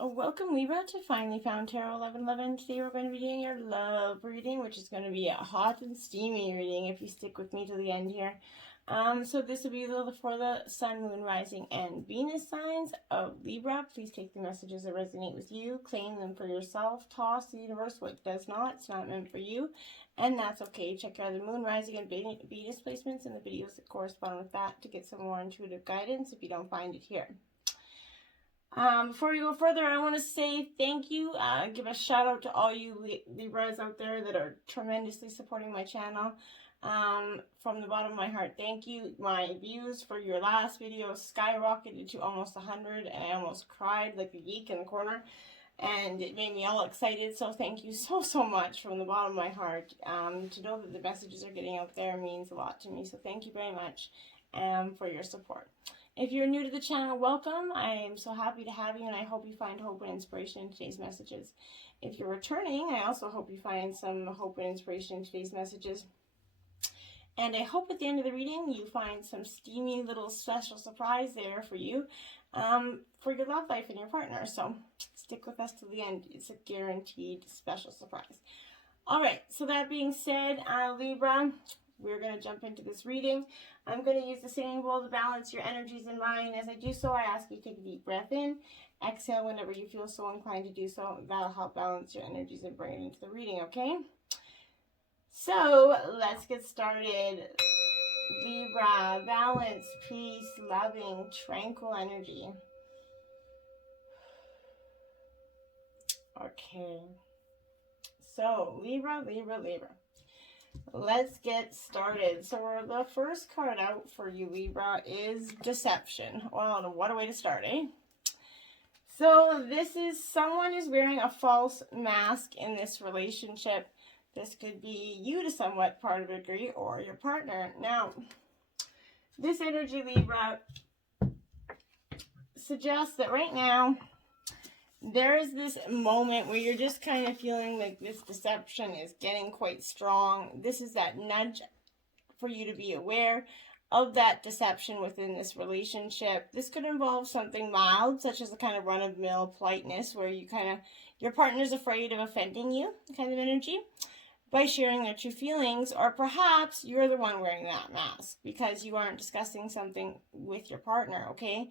Welcome Libra to Finally Found Tarot 1111. Today we're going to be doing your love reading, which is going to be a hot and steamy reading if you stick with me to the end here. So this will be for the Sun, Moon, Rising, and Venus signs of Libra. Please take the messages that resonate with you, claim them for yourself, toss the universe what does not. It's not meant for you, and that's okay. Check out the Moon, Rising, and Venus placements in the videos that correspond with that to get some more intuitive guidance if you don't find it here. Before we go further, I want to say thank you. Give a shout out to all you Libras out there that are tremendously supporting my channel. From the bottom of my heart, thank you. My views for your last video skyrocketed to almost 100, and I almost cried like a geek in the corner, and it made me all excited. So thank you so much from the bottom of my heart. To know that the messages are getting out there means a lot to me. So thank you very much for your support. If you're new to the channel, welcome. I am so happy to have you, and I hope you find hope and inspiration in today's messages. If you're returning, I also hope you find some hope and inspiration in today's messages. And I hope at the end of the reading you find some steamy little special surprise there for you, for your love life and your partner. So stick with us to the end. It's a guaranteed special surprise. All right, so that being said, Libra, we're going to jump into this reading. I'm going to use the singing bowl to balance your energies and mine. As I do so, I ask you to take a deep breath in. Exhale whenever you feel so inclined to do so. That'll help balance your energies and bring it into the reading, okay? So, let's get started. Libra, balance, peace, loving, tranquil energy. Okay. So, Libra. Let's get started. So the first card out for you, Libra, is deception. Well, what a way to start, eh? So this is someone who's wearing a false mask in this relationship. This could be you to somewhat part of a degree, or your partner. Now, this energy, Libra, suggests that right now there is this moment where you're just kind of feeling like this deception is getting quite strong. This is that nudge for you to be aware of that deception within this relationship. This could involve something mild, such as a kind of run-of-the-mill politeness, where your partner's afraid of offending you, kind of energy, by sharing their true feelings, or perhaps you're the one wearing that mask because you aren't discussing something with your partner, okay?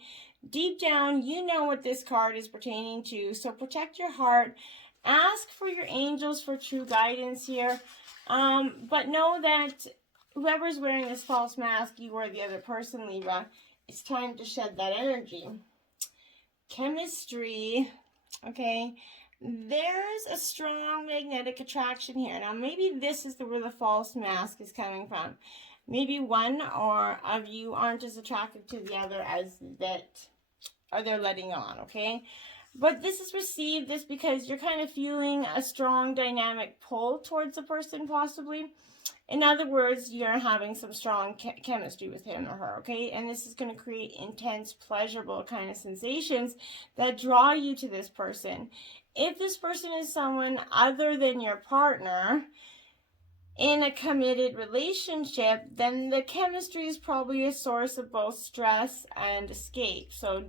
Deep down, you know what this card is pertaining to, so protect your heart. Ask for your angels for true guidance here, but know that whoever's wearing this false mask, you are the other person, Libra. It's time to shed that energy. Chemistry, okay? There's a strong magnetic attraction here. Now, maybe this is where the false mask is coming from. Maybe one or of you aren't as attracted to the other as that, or they're letting on, okay? But this is received this because you're kind of feeling a strong dynamic pull towards a person, possibly. In other words, you're having some strong chemistry with him or her, okay? And this is going to create intense, pleasurable kind of sensations that draw you to this person. If this person is someone other than your partner in a committed relationship, then the chemistry is probably a source of both stress and escape. So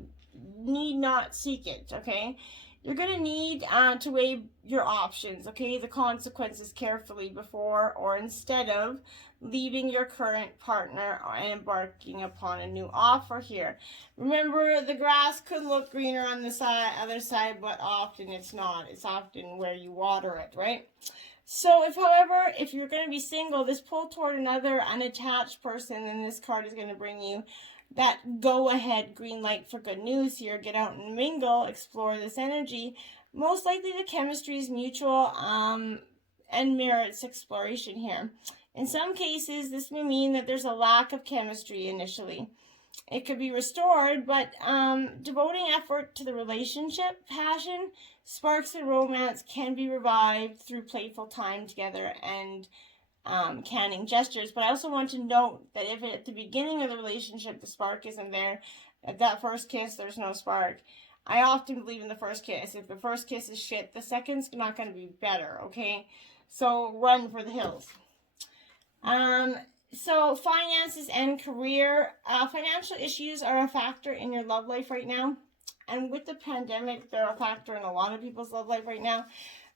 need not seek it, okay? You're going to need to weigh your options, okay? The consequences carefully before or instead of leaving your current partner and embarking upon a new offer here. Remember, the grass could look greener on the other side, but often it's not. It's often where you water it, right? So however, if you're going to be single, this pull toward another unattached person, then this card is going to bring you that go-ahead green light for good news here. Get out and mingle, explore this energy. Most likely the chemistry is mutual and merits exploration here. In some cases, this may mean that there's a lack of chemistry initially. It could be restored, but devoting effort to the relationship, passion, sparks and romance can be revived through playful time together and canning gestures. But I also want to note that if at the beginning of the relationship the spark isn't there, at that first kiss there's no spark, I often believe in the first kiss. If the first kiss is shit, the second's not going to be better, okay? So run for the hills. So finances and career. Financial issues are a factor in your love life right now. And with the pandemic, they're a factor in a lot of people's love life right now.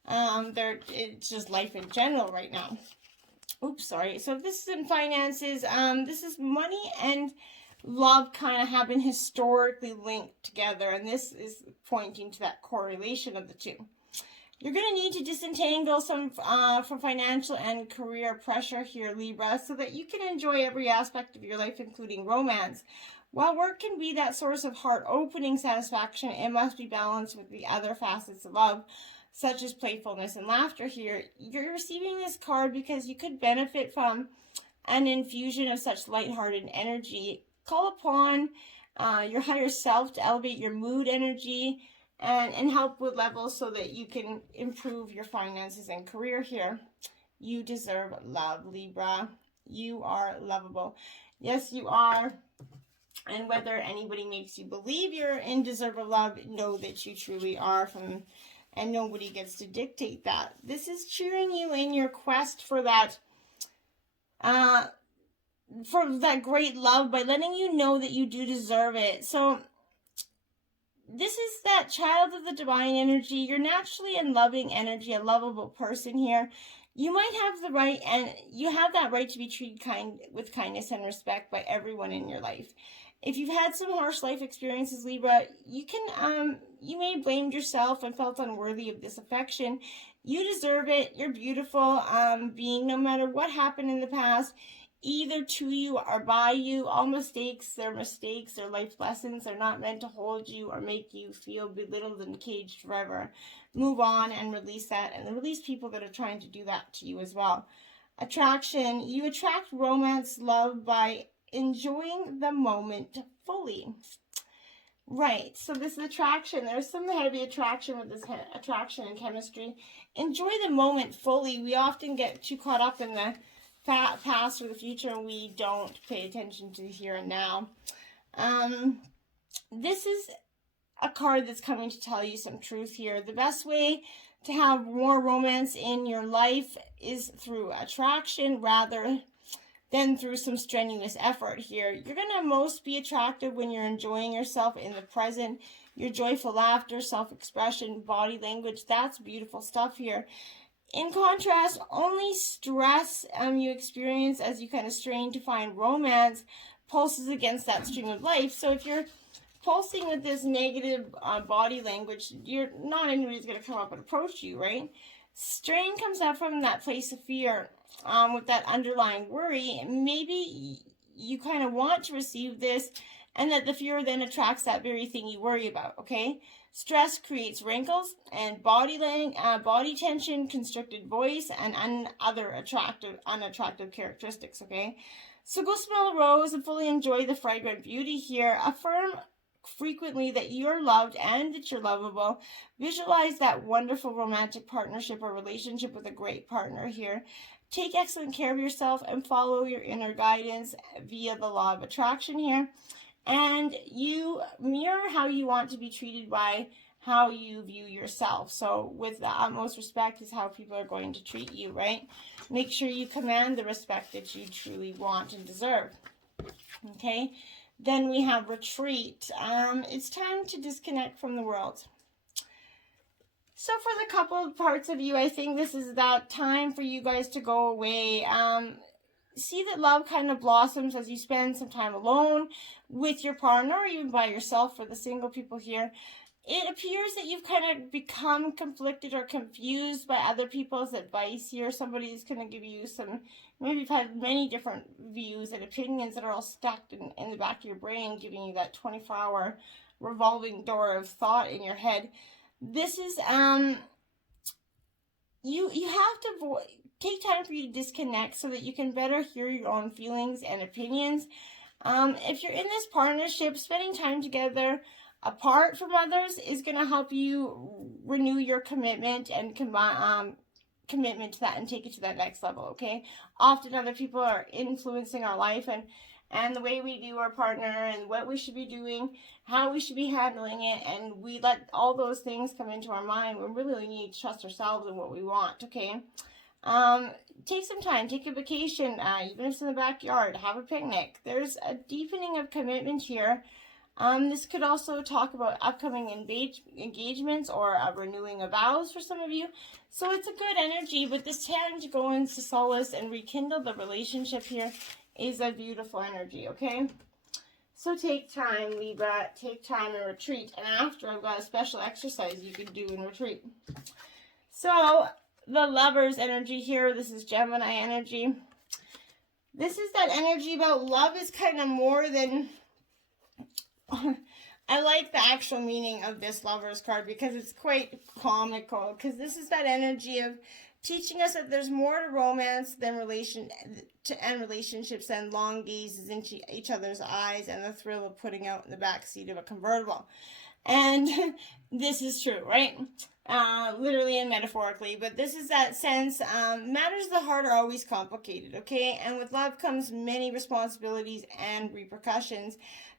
It's just life in general right now. Oops, sorry. So if this is in finances, this is money and love kind of have been historically linked together, and this is pointing to that correlation of the two. You're going to need to disentangle some from financial and career pressure here, Libra, so that you can enjoy every aspect of your life, including romance. While work can be that source of heart-opening satisfaction, it must be balanced with the other facets of love, such as playfulness and laughter here. You're receiving this card because you could benefit from an infusion of such lighthearted energy. Call upon your higher self to elevate your mood energy and help with levels so that you can improve your finances and career here. You deserve love, Libra. You are lovable. Yes, you are. And whether anybody makes you believe you're in deserve of love, know that you truly are, and nobody gets to dictate that. This is cheering you in your quest for that great love by letting you know that you do deserve it. So this is that child of the divine energy. You're naturally a loving energy, a lovable person here. You might have the right, and you have that right to be treated with kindness and respect by everyone in your life. If you've had some harsh life experiences, Libra, you may have blamed yourself and felt unworthy of this affection. You deserve it. You're beautiful being, no matter what happened in the past, either to you or by you. All mistakes, they're life lessons. They're not meant to hold you or make you feel belittled and caged forever. Move on and release that, and release people that are trying to do that to you as well. Attraction, you attract romance, love by enjoying the moment fully. Right, so this is attraction. There's some heavy attraction with this attraction and chemistry. Enjoy the moment fully. We often get too caught up in the past or the future, and we don't pay attention to the here and now. This is a card that's coming to tell you some truth here. The best way to have more romance in your life is through attraction rather than through some strenuous effort here. You're going to most be attractive when you're enjoying yourself in the present. Your joyful laughter, self-expression, body language, that's beautiful stuff here. In contrast, only stress you experience as you kind of strain to find romance pulses against that stream of life. So if you're pulsing with this negative body language, not anybody's going to come up and approach you, right? Strain comes up from that place of fear. With that underlying worry, maybe you kind of want to receive this, and that the fear then attracts that very thing you worry about, okay? Stress creates wrinkles and body tension, constricted voice, and other unattractive characteristics, okay? So go smell a rose and fully enjoy the fragrant beauty here. Affirm frequently that you're loved and that you're lovable. Visualize that wonderful romantic partnership or relationship with a great partner here. Take excellent care of yourself and follow your inner guidance via the law of attraction here. And you mirror how you want to be treated by how you view yourself. So with the utmost respect is how people are going to treat you, right? Make sure you command the respect that you truly want and deserve. Okay? Then we have retreat. It's time to disconnect from the world. So for the couple of parts of you, I think this is that time for you guys to go away. See that love kind of blossoms as you spend some time alone with your partner or even by yourself for the single people here. It appears that you've kind of become conflicted or confused by other people's advice here. Somebody's going to give you some, maybe you've had many different views and opinions that are all stuck in the back of your brain, giving you that 24-hour revolving door of thought in your head. This is, you have to take time for you to disconnect so that you can better hear your own feelings and opinions. If you're in this partnership, spending time together apart from others is going to help you renew your commitment and commitment to that and take it to that next level, okay? Often other people are influencing our life and the way we view our partner and what we should be doing, how we should be handling it, and we let all those things come into our mind. We really need to trust ourselves and what we want, okay? Take some time, take a vacation, even if it's in the backyard, have a picnic. There's a deepening of commitment here This could also talk about upcoming engagements or a renewing of vows for some of you. So it's a good energy, but this time to go into solace and rekindle the relationship here is a beautiful energy, okay? So take time, Libra. Take time and retreat. And after, I've got a special exercise you can do in retreat. So the Lover's energy here. This is Gemini energy. This is that energy about love is kind of more than... I like the actual meaning of this Lover's card because it's quite comical. Because this is that energy of teaching us that there's more to romance than relationships and long gazes into each other's eyes and the thrill of putting out in the back seat of a convertible. And this is true, right? Literally and metaphorically, but this is that sense. Matters of the heart are always complicated, okay? And with love comes many responsibilities and repercussions.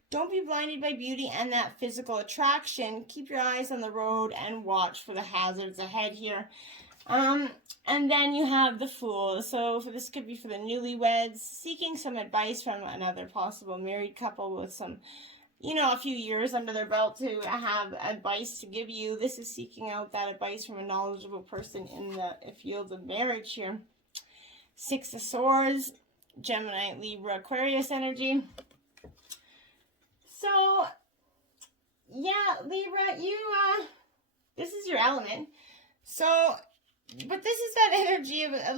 Don't be blinded by beauty and that physical attraction. Keep your eyes on the road and watch for the hazards ahead here. And then you have the Fool. So this could be for the newlyweds, seeking some advice from another possible married couple with some, a few years under their belt to have advice to give you. This is seeking out that advice from a knowledgeable person in the field of marriage here. Six of Swords, Gemini, Libra, Aquarius energy. So, yeah, Libra, this is your element. So, but this is that energy of a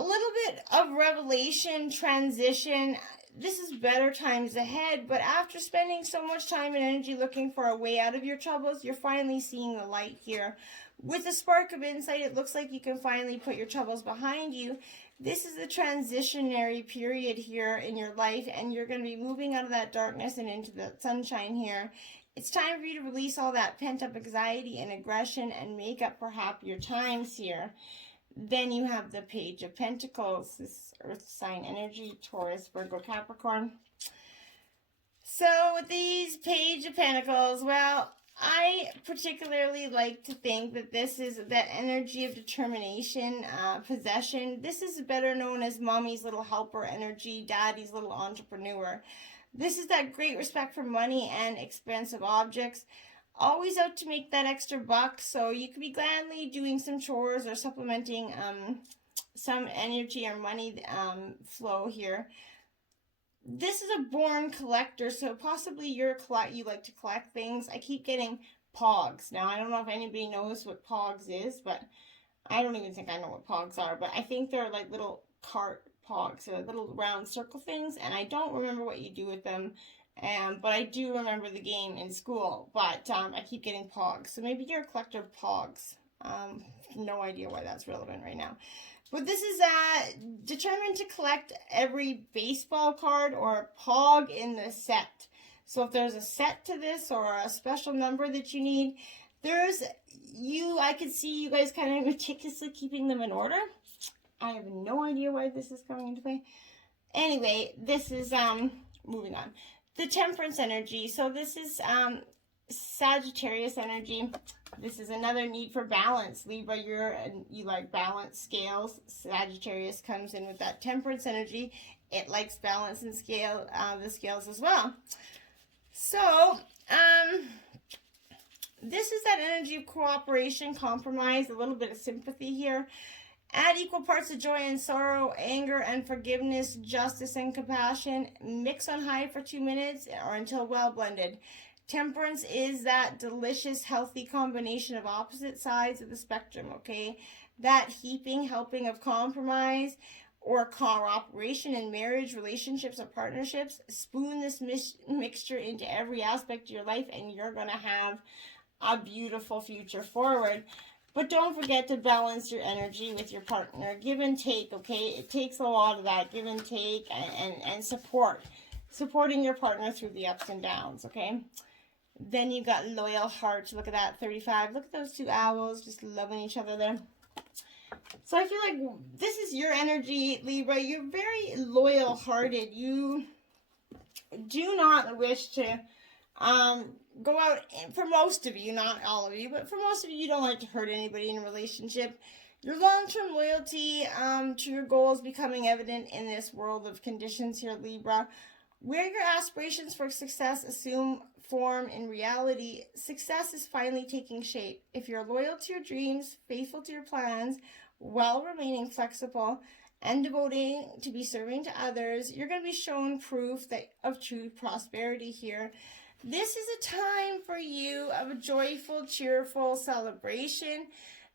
little bit of revelation, transition. This is better times ahead, but after spending so much time and energy looking for a way out of your troubles, you're finally seeing the light here. With a spark of insight, it looks like you can finally put your troubles behind you. This is the transitionary period here in your life, and you're going to be moving out of that darkness and into the sunshine here. It's time for you to release all that pent-up anxiety and aggression and make up for happier times here. Then you have the Page of Pentacles, this earth sign energy, Taurus, Virgo, Capricorn. So with these Page of Pentacles, well, I particularly like to think that this is that energy of determination, possession. This is better known as mommy's little helper energy, daddy's little entrepreneur. This is that great respect for money and expensive objects. Always out to make that extra buck, so you could be gladly doing some chores or supplementing some energy or money flow here. This is a born collector, so possibly you like to collect things. I keep getting pogs. Now, I don't know if anybody knows what pogs is, but I don't even think I know what pogs are, but I think they're like little cart pogs, so like little round circle things, and I don't remember what you do with them, but I do remember the game in school, but I keep getting pogs, so maybe you're a collector of pogs. No idea why that's relevant right now. But this is determined to collect every baseball card or pog in the set. So if there's a set to this or a special number that you need, I could see you guys kind of meticulously keeping them in order. I have no idea why this is coming into play. Anyway, this is, moving on. The Temperance energy. So this is Sagittarius energy. This is another need for balance. Libra, you like balance, scales. Sagittarius comes in with that Temperance energy. It likes balance and the scales as well. So, this is that energy of cooperation, compromise, a little bit of sympathy here. Add equal parts of joy and sorrow, anger and forgiveness, justice and compassion. Mix on high for 2 minutes or until well blended. Temperance is that delicious, healthy combination of opposite sides of the spectrum, okay? That heaping, helping of compromise or cooperation in marriage, relationships, or partnerships. Spoon this mixture into every aspect of your life, and you're going to have a beautiful future forward. But don't forget to balance your energy with your partner. Give and take, okay? It takes a lot of that, give and take, and support. Supporting your partner through the ups and downs, okay? Then you got Loyal Heart. Look at that, 35. Look at those two owls just loving each other there. So I feel like this is your energy, Libra. You're very loyal-hearted. You do not wish to go out, for most of you, not all of you, but for most of you, you don't like to hurt anybody in a relationship. Your long-term loyalty to your goals becoming evident in this world of conditions here, Libra. Where your aspirations for success assume form in reality, success is finally taking shape. If you're loyal to your dreams, faithful to your plans, while remaining flexible and devoting to be serving to others, you're going to be shown proof of true prosperity here. This is a time for you of a joyful, cheerful celebration.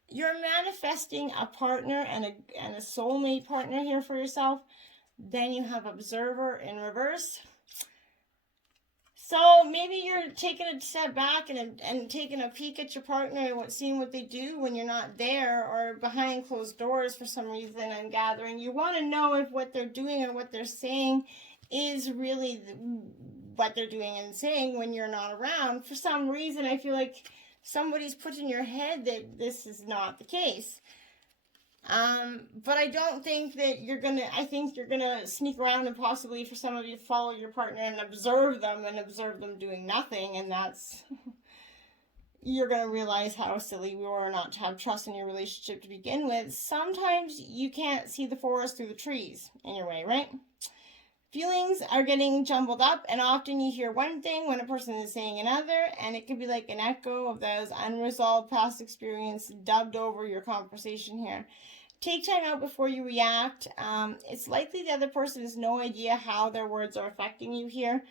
You're manifesting a partner and a soulmate partner here for yourself. Then you have observer in reverse. So maybe you're taking a step back and taking a peek at your partner and seeing what they do when you're not there, or behind closed doors for some reason, I'm gathering. You want to know if what they're doing or what they're saying is really what they're doing and saying when you're not around. For some reason, I feel like somebody's put in your head that this is not the case. But I don't think that I think you're gonna sneak around and possibly, for some of you, follow your partner and observe them doing nothing, and that's, you're gonna realize how silly we were not to have trust in your relationship to begin with. Sometimes you can't see the forest through the trees in your way, right? Feelings are getting jumbled up, and often you hear one thing when a person is saying another, and it could be like an echo of those unresolved past experience dubbed over your conversation here. Take time out before you react. It's likely the other person has no idea how their words are affecting you here.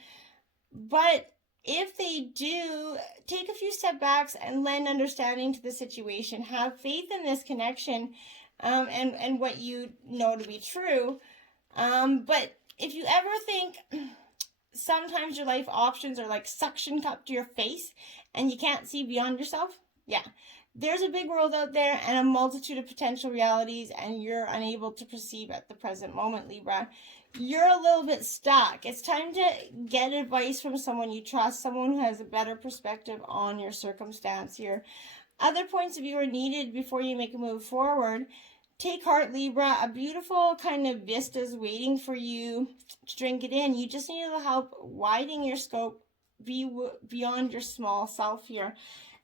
But if they do, take a few step backs and lend understanding to the situation. Have faith in this connection and what you know to be true. But if you ever think sometimes your life options are like suction cup to your face and you can't see beyond yourself, yeah. There's a big world out there and a multitude of potential realities, and you're unable to perceive at the present moment, Libra. You're a little bit stuck. It's time to get advice from someone you trust, someone who has a better perspective on your circumstance here. Other points of view are needed before you make a move forward. Take heart, Libra. A beautiful kind of vista is waiting for you to drink it in. You just need a little help widening your scope beyond your small self here.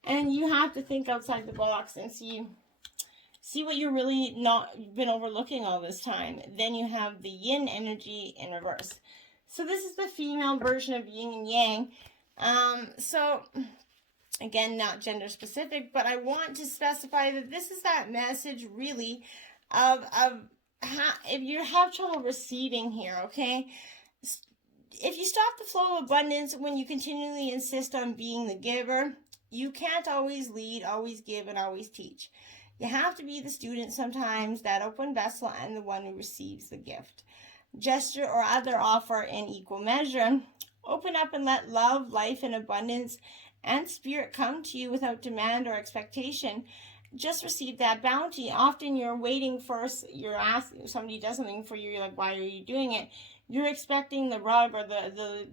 And you have to think outside the box and see what you're really not been overlooking all this time. Then you have the yin energy in reverse. So this is the female version of yin and yang. So again, not gender specific, but I want to specify that this is that message really of how, if you have trouble receiving here, okay? If you stop the flow of abundance when you continually insist on being the giver, you can't always lead, always give, and always teach. You have to be the student sometimes, that open vessel, and the one who receives the gift. Gesture or other offer in equal measure. Open up and let love, life, and abundance and spirit come to you without demand or expectation. Just receive that bounty. Often you're waiting first, you're asking, somebody does something for you, you're like, why are you doing it? You're expecting the rug or the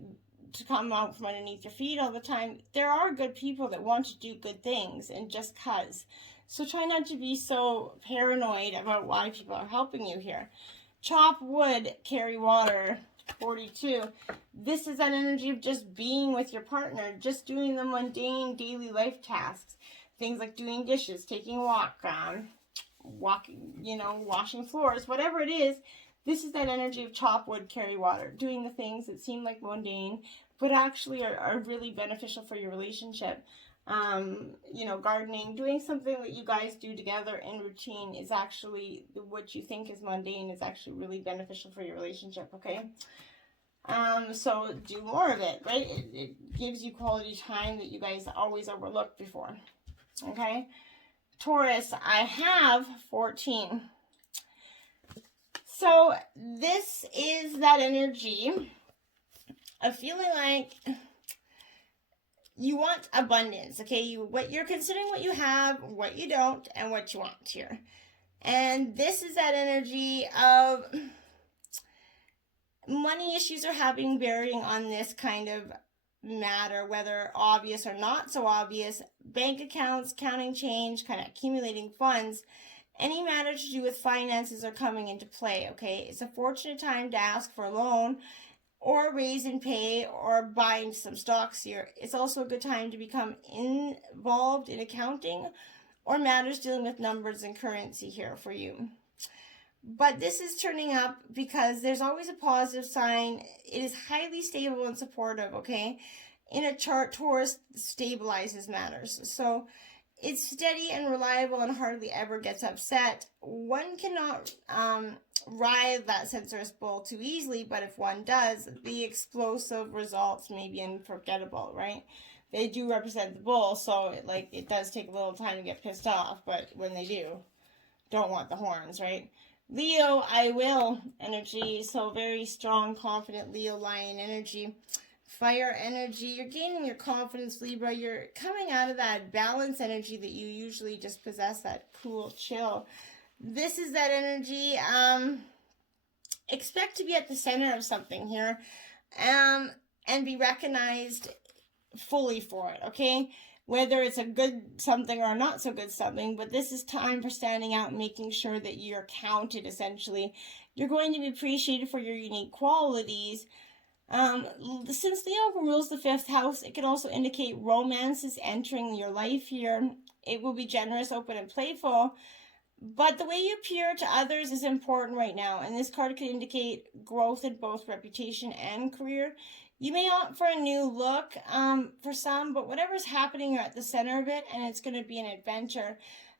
to come out from underneath your feet all the time. There are good people that want to do good things, and just cause. So try not to be so paranoid about why people are helping you here. Chop wood, carry water, 42. This is that energy of just being with your partner, just doing the mundane daily life tasks. Things like doing dishes, taking a walk, walking, washing floors, whatever it is. This is that energy of chop wood, carry water, doing the things that seem like mundane, but actually are really beneficial for your relationship. Gardening, doing something that you guys do together in routine is actually, what you think is mundane is actually really beneficial for your relationship, okay? So do more of it, right? It gives you quality time that you guys always overlooked before, okay? Taurus, I have 14. So this is that energy of feeling like you want abundance, okay? You're considering what you have, what you don't, and what you want here. And this is that energy of money issues are having bearing on this kind of matter, whether obvious or not so obvious. Bank accounts, counting change, kind of accumulating funds. Any matter to do with finances are coming into play, okay? It's a fortunate time to ask for a loan or raise in pay or buying some stocks here. It's also a good time to become involved in accounting or matters dealing with numbers and currency here for you. But this is turning up because there's always a positive sign. It is highly stable and supportive, okay? In a chart, Taurus stabilizes matters. So it's steady and reliable and hardly ever gets upset. One cannot ride that sensor's bull too easily, but if one does, the explosive results may be unforgettable, right? They do represent the bull, so it does take a little time to get pissed off, but when they do, don't want the horns, right? Leo, I will energy, so very strong, confident Leo lion energy. Fire energy, you're gaining your confidence, Libra. You're coming out of that balance energy that you usually just possess, that cool chill. This is that energy. Expect to be at the center of something here, and be recognized fully for it, okay? Whether it's a good something or not so good something, but this is time for standing out and making sure that you're counted, essentially. You're going to be appreciated for your unique qualities. Since Leo rules the 5th house, it can also indicate romance is entering your life here. It will be generous, open, and playful. But the way you appear to others is important right now, and this card could indicate growth in both reputation and career. You may opt for a new look for some, but whatever's happening, you're at the center of it, and it's going to be an adventure.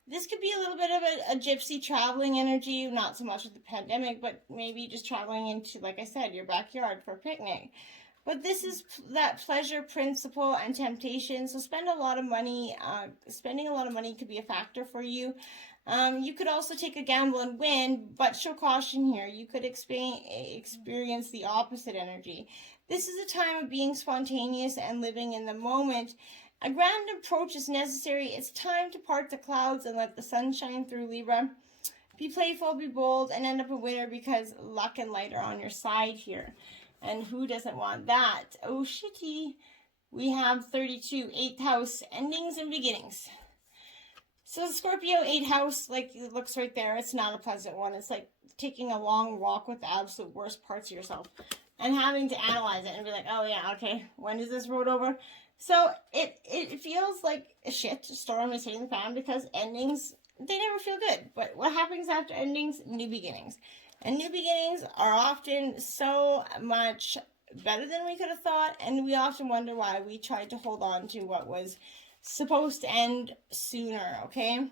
This could be a little bit of a gypsy traveling energy, not so much with the pandemic, but maybe just traveling into, like I said, your backyard for a picnic. But this is that pleasure principle and temptation, so spend a lot of money. Spending a lot of money could be a factor for you. You could also take a gamble and win, but show caution here. You could experience the opposite energy. This is a time of being spontaneous and living in the moment. A grand approach is necessary. It's time to part the clouds and let the sun shine through, Libra. Be playful, be bold, and end up a winner because luck and light are on your side here. And who doesn't want that? Oh, shitty. We have 32, 8th house, endings and beginnings. So Scorpio, 8th house, like it looks right there, it's not a pleasant one. It's like taking a long walk with the absolute worst parts of yourself and having to analyze it and be like, oh yeah, okay, when is this road over? So it feels like a shit storm is hitting the fan because endings, they never feel good. But what happens after endings? New beginnings. And new beginnings are often so much better than we could have thought, and we often wonder why we tried to hold on to what was supposed to end sooner, okay?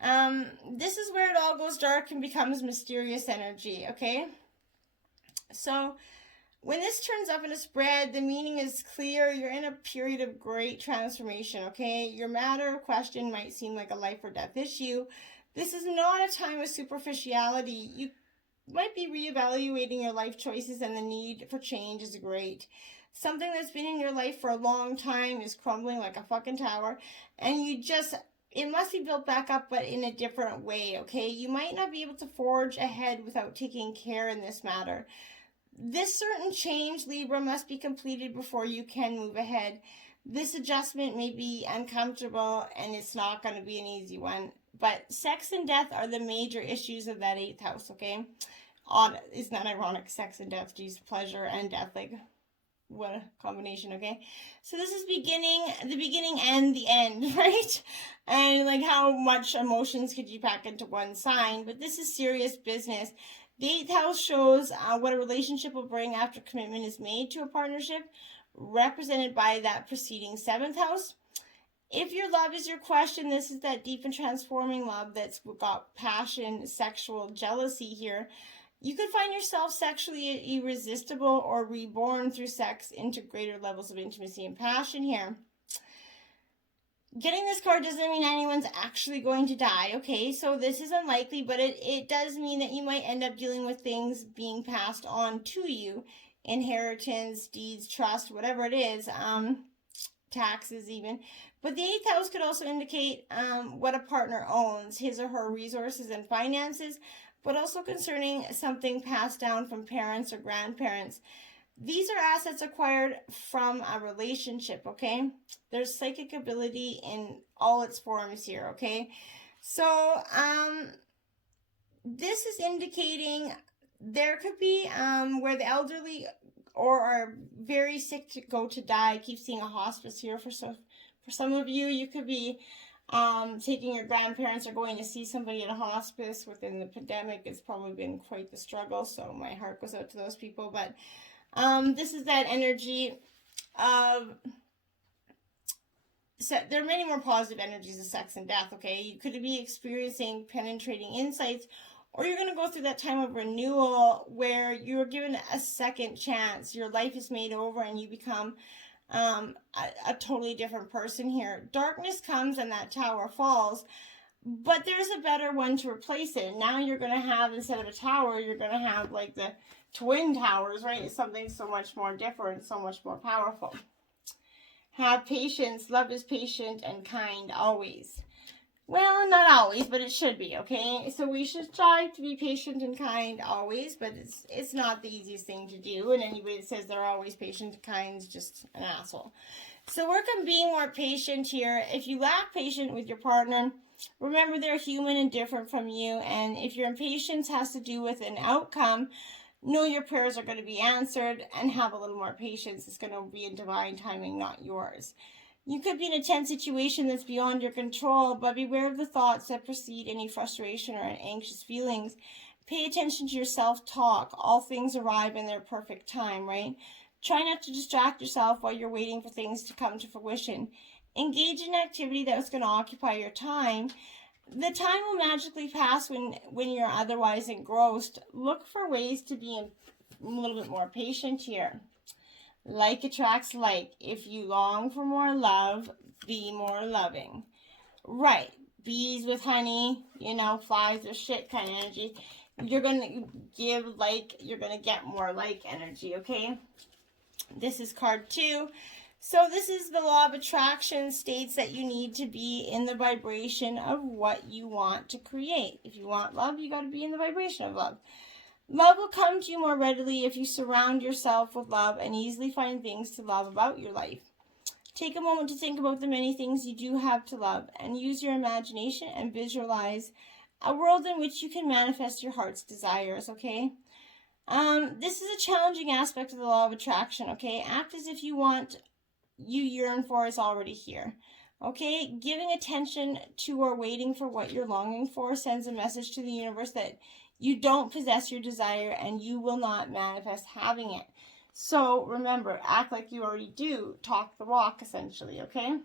This is where it all goes dark and becomes mysterious energy, okay? So when this turns up in a spread, the meaning is clear. You're in a period of great transformation, okay? Your matter of question might seem like a life or death issue. This is not a time of superficiality. You might be reevaluating your life choices, and the need for change is great. Something that's been in your life for a long time is crumbling like a fucking tower, and it must be built back up, but in a different way, okay? You might not be able to forge ahead without taking care in this matter. This certain change, Libra, must be completed before you can move ahead. This adjustment may be uncomfortable, and it's not going to be an easy one. But sex and death are the major issues of that 8th house, okay? Odd, isn't that ironic? Sex and death, geez, pleasure and death, like, what a combination, okay? So this is the beginning and the end, right? And like how much emotions could you pack into one sign? But this is serious business. The 8th house shows what a relationship will bring after commitment is made to a partnership, represented by that preceding 7th house. If your love is your question, this is that deep and transforming love that's got passion, sexual jealousy here. You could find yourself sexually irresistible or reborn through sex into greater levels of intimacy and passion here. Getting this card doesn't mean anyone's actually going to die, okay? So this is unlikely, but it does mean that you might end up dealing with things being passed on to you. Inheritance, deeds, trust, whatever it is, taxes even. But the 8th house could also indicate what a partner owns, his or her resources and finances, but also concerning something passed down from parents or grandparents. These are assets acquired from a relationship, okay? There's psychic ability in all its forms here, okay? So, this is indicating there could be where the elderly or are very sick to go to die. I keep seeing a hospice here for some of you. You could be Taking your grandparents or going to see somebody at a hospice within the pandemic, it's probably been quite the struggle. So my heart goes out to those people. But this is that energy of, so there are many more positive energies of sex and death, okay? You could be experiencing penetrating insights, or you're going to go through that time of renewal where you're given a second chance. Your life is made over and you become a totally different person here. Darkness comes and that tower falls, but there's a better one to replace it. Now you're going to have, instead of a tower, you're going to have like the twin towers, right? It's something so much more different, so much more powerful. Have patience. Love is patient and kind always. Well, not always, but it should be, okay? So we should strive to be patient and kind always, but it's not the easiest thing to do. And anybody that says they're always patient and kind is just an asshole. So work on being more patient here. If you lack patience with your partner, remember they're human and different from you. And if your impatience has to do with an outcome, know your prayers are going to be answered and have a little more patience. It's going to be in divine timing, not yours. You could be in a tense situation that's beyond your control, but beware of the thoughts that precede any frustration or anxious feelings. Pay attention to your self-talk. All things arrive in their perfect time, right? Try not to distract yourself while you're waiting for things to come to fruition. Engage in activity that's going to occupy your time. The time will magically pass when you're otherwise engrossed. Look for ways to be a little bit more patient here. Like attracts like. If you long for more love, be more loving. Right. Bees with honey, you know, flies with shit kind of energy. You're going to give like, you're going to get more like energy, okay? This is card 2. So this is the law of attraction, states that you need to be in the vibration of what you want to create. If you want love, you got to be in the vibration of love. Love will come to you more readily if you surround yourself with love and easily find things to love about your life. Take a moment to think about the many things you do have to love and use your imagination and visualize a world in which you can manifest your heart's desires, okay? This is a challenging aspect of the law of attraction, okay? Act as if you yearn for is already here, okay? Giving attention to or waiting for what you're longing for sends a message to the universe that you don't possess your desire and you will not manifest having it. So remember, act like you already do. Talk the walk, essentially, okay?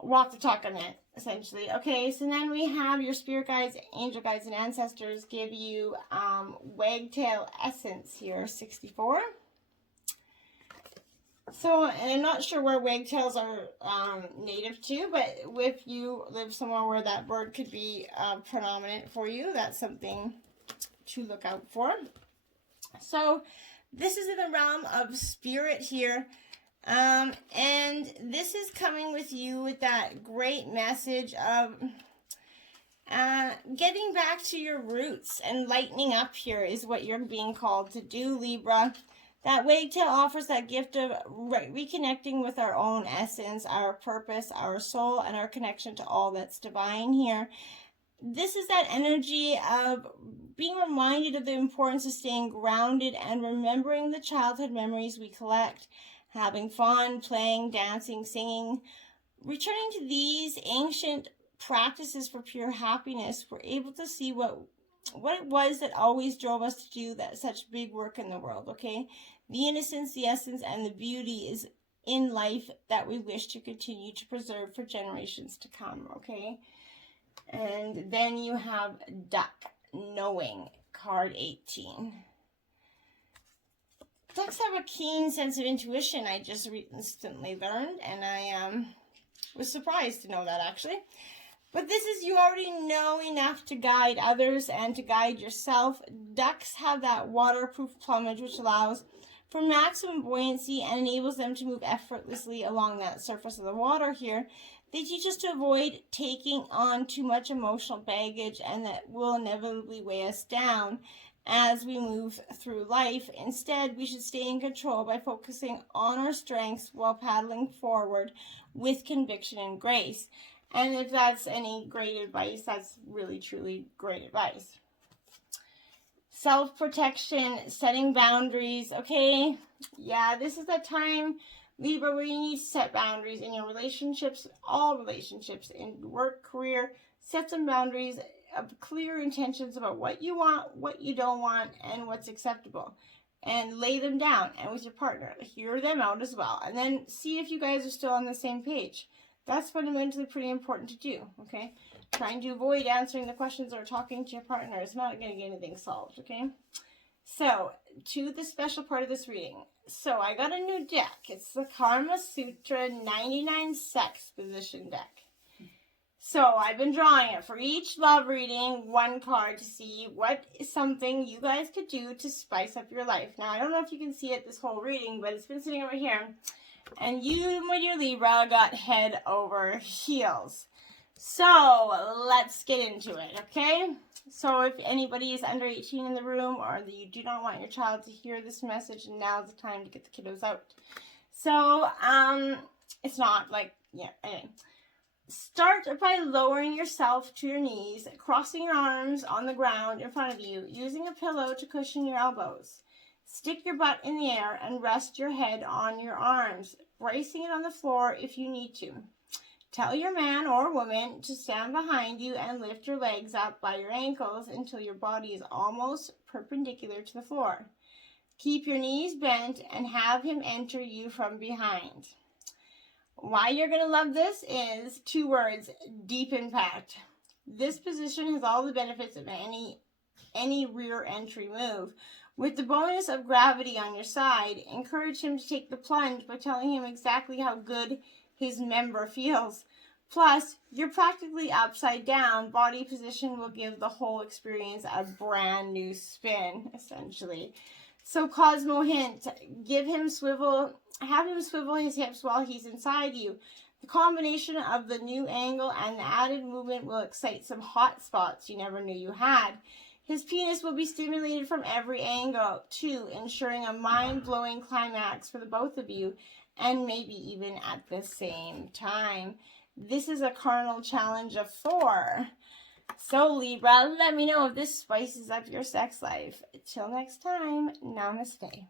Walk the talk on it, essentially. Okay, so then we have your spirit guides, angel guides, and ancestors give you Wagtail Essence here, 64. So, and I'm not sure where wagtails are native to, but if you live somewhere where that bird could be predominant for you, that's something to look out for. So, this is in the realm of spirit here, and this is coming with you with that great message of getting back to your roots and lightening up here is what you're being called to do, Libra. That wagtail offers that gift of reconnecting with our own essence, our purpose, our soul, and our connection to all that's divine here. This is that energy of being reminded of the importance of staying grounded and remembering the childhood memories we collect, having fun, playing, dancing, singing. Returning to these ancient practices for pure happiness, we're able to see what it was that always drove us to do that such big work in the world, okay? The innocence, the essence, and the beauty is in life that we wish to continue to preserve for generations to come, okay? And then you have Duck, Knowing, card 18. Ducks have a keen sense of intuition, I just recently learned, and I was surprised to know that, actually. But this is, you already know enough to guide others and to guide yourself. Ducks have that waterproof plumage which allows for maximum buoyancy and enables them to move effortlessly along that surface of the water here. They teach us to avoid taking on too much emotional baggage and that will inevitably weigh us down as we move through life. Instead, we should stay in control by focusing on our strengths while paddling forward with conviction and grace. And if that's any great advice, that's really, truly great advice. Self-protection, setting boundaries, okay? Yeah, this is a time Libra, where you need to set boundaries in your relationships, all relationships, in work, career, set some boundaries, clear intentions about what you want, what you don't want, and what's acceptable. And lay them down, and with your partner, hear them out as well. And then see if you guys are still on the same page. That's fundamentally pretty important to do, okay? Trying to avoid answering the questions or talking to your partner is not going to get anything solved, okay? So, to the special part of this reading. So, I got a new deck. It's the Karma Sutra 99 Sex Position deck. So, I've been drawing it for each love reading, one card to see what is something you guys could do to spice up your life. Now, I don't know if you can see it this whole reading, but it's been sitting over here. And you, my dear Libra, got head over heels. So, let's get into it, okay? So, if anybody is under 18 in the room, or that you do not want your child to hear this message, now's the time to get the kiddos out. So, it's not like, yeah, anyway. Start by lowering yourself to your knees, crossing your arms on the ground in front of you, using a pillow to cushion your elbows. Stick your butt in the air and rest your head on your arms, bracing it on the floor if you need to. Tell your man or woman to stand behind you and lift your legs up by your ankles until your body is almost perpendicular to the floor. Keep your knees bent and have him enter you from behind. Why you're going to love this is 2 words: deep impact. This position has all the benefits of any rear entry move. With the bonus of gravity on your side, encourage him to take the plunge by telling him exactly how good his member feels. Plus, you're practically upside down. Body position will give the whole experience a brand new spin, essentially. So, Cosmo hint, have him swivel his hips while he's inside you. The combination of the new angle and the added movement will excite some hot spots you never knew you had. His penis will be stimulated from every angle, too, ensuring a mind-blowing climax for the both of you, and maybe even at the same time. This is a carnal challenge of 4. So, Libra, let me know if this spices up your sex life. Till next time, namaste.